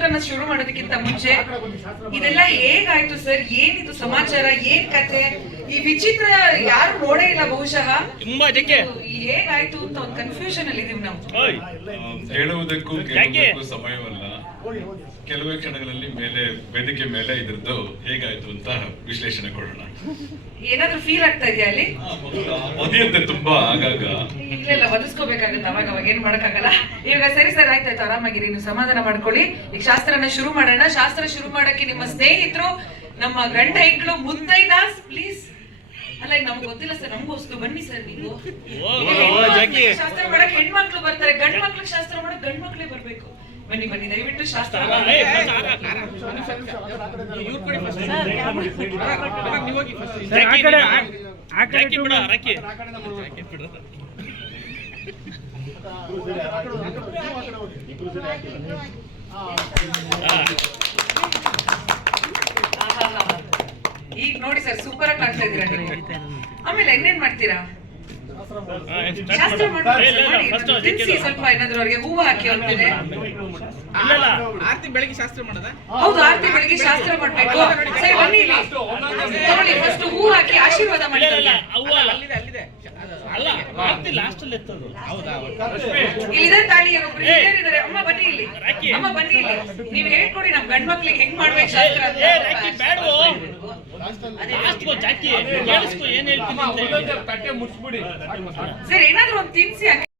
ಶಾಸ್ತ್ರನ ಶುರು ಮಾಡೋದಕ್ಕಿಂತ ಮುಂಚೆ ಇದೆಲ್ಲ ಹೇಗಾಯ್ತು ಸರ್? ಏನಿದು ಸಮಾಚಾರ? ಏನ್ ಕತೆ ಈ ವಿಚಿತ್ರ ಯಾರು ನೋಡೇ ಇಲ್ಲ ಬಹುಶಃ. ತುಂಬಾ ಅದಕ್ಕೆ ಹೇಗಾಯ್ತು ಅಂತ ಒಂದು ಕನ್ಫ್ಯೂಷನ್ ಅಲ್ಲಿ ಇದೀವಿ ನಾವು. ಹೇಳುವುದಕ್ಕೂ ಕೇಳುವುದಕ್ಕೂ ಸಮಯವಲ್ಲ. ಕೆಲವೇ ಕ್ಷಣಗಳಲ್ಲಿ ಮೇಲೆ ವೇದಿಕೆ ಮೇಲೆ ಇದ್ರದ್ದು ಹೇಗಾಯ್ತು ಅಂತ ವಿಶ್ಲೇಷಣೆ ಕೊಡೋಣ. ಏನಾದ್ರೂ ಫೀಲ್ ಆಗ್ತಾ ಇದೆಯಾ ಅಲ್ಲಿ? ಒದೆಯುತ್ತೆ ತುಂಬಾ ಆಗಾಗ. ಇಲ್ಲ ಇಲ್ಲ ಬದಲಿಸ್ಕೋಬೇಕಾಗತ್ತೆ ಅವಾಗ ಅವಾಗ ಏನ್ ಮಾಡಕ್ಕಾಗಲ್ಲ. ಇವಾಗ ಸರಿ ಸರ್ ಆಯ್ತಾಯ್ತು ಆರಾಮಾಗಿರಿ ನೀವು ಸಮಾಧಾನ ಮಾಡ್ಕೊಳ್ಳಿ. ಈಗ ಶಾಸ್ತ್ರನ ಶುರು ಮಾಡೋಣ. ಶಾಸ್ತ್ರ ಶುರು ಮಾಡಕ್ಕೆ ನಿಮ್ಮ ಸ್ನೇಹಿತರು ನಮ್ಮ ಗಂಡ ಹೆಂಗ್ಳು ಮುತ್ತೈದಾಸ್ ಪ್ಲೀಸ್ ಅಲ್ಲ ಈಗ ನಮ್ಗೆ ಗೊತ್ತಿಲ್ಲ ಸರ್ ನಮಗೂ ಹೊಸ್ತು ಬನ್ನಿ ಸರ್ ನೀವು. ಶಾಸ್ತ್ರ ಮಾಡಕ್ ಹೆಣ್ಮಕ್ಳು ಬರ್ತಾರೆ ಗಂಡ್ ಮಕ್ಳಿಗೆ ಶಾಸ್ತ್ರ ಮಾಡಕ್ ಗಂಡ್ ಮಕ್ಳೇ ಬರ್ಬೇಕು. ಬನ್ನಿ ಬನ್ನಿ ದಯವಿಟ್ಟು ಶಾಸ್ತ್ರ. ಈಗ ನೋಡಿ ಸರ್ ಸೂಪರ್ ಆಗಿ ಕಾಣ್ತಾ ಇದ್ದೀರಾ ನೀವು ಆಮೇಲೆ ಇನ್ನೇನ್ ಮಾಡ್ತೀರಾ ಶಾಸ್ತ್ರ ಸ್ವಲ್ಪ ಏನಾದ್ರು ಅವ್ರಿಗೆ ಹೂವು ಹಾಕಿ ಅಂತಿದೆ. ಆರ್ತಿ ಬೆಳಗ್ಗೆ ಶಾಸ್ತ್ರ ಮಾಡದ? ಹೌದು ಆರತಿ ಬೆಳಿಗ್ಗೆ ಶಾಸ್ತ್ರ ಮಾಡಬೇಕು. ಸರಿ ಬನ್ನಿ ಇಲ್ಲಿ. ತಗೊಳ್ಳಿ ಫಸ್ಟ್ ಹೂ ಹಾಕಿ ಆಶೀರ್ವಾದ ಮಾಡಿ ಅವ್ವ ಅಲ್ಲಿದೆ ಅಲ್ಲಿದೆ. ಅಲ್ಲ ಆರ್ತಿ ಲಾಸ್ಟ್ ಅಲ್ಲಿ ಎತ್ತದು. ಹೌದಾ ಇಲ್ಲಿದೆ ತಾಳಿ ಒಬ್ರು ಹಿರಿಯರಿದ್ದಾರೆ. ಅಮ್ಮ ಬನ್ನಿ ಇಲ್ಲಿ. ಅಮ್ಮ ಬನ್ನಿ ಇಲ್ಲಿ. ನೀವು ಹೇಳ್ಕೊಡಿ ನಮ್ ಗಂಡ್ ಮಕ್ಳಿಗೆ ಹೆಂಗ್ ಮಾಡ್ಬೇಕು ಶಾಸ್ತ್ರ ಅಂತ. ಏ, ರಾಕಿ, ಬೇಡ್ವೋ? ಲಾಸ್ಟ್ ಗೋ ಜಾಕಿ ಕೇಳಿಸ್ಕೊ ಏನ್ ಹೇಳ್ತೀನಿ ಸರಿ ಏನಾದ್ರು ಒಂದ್ ತಿನ್ಸಿ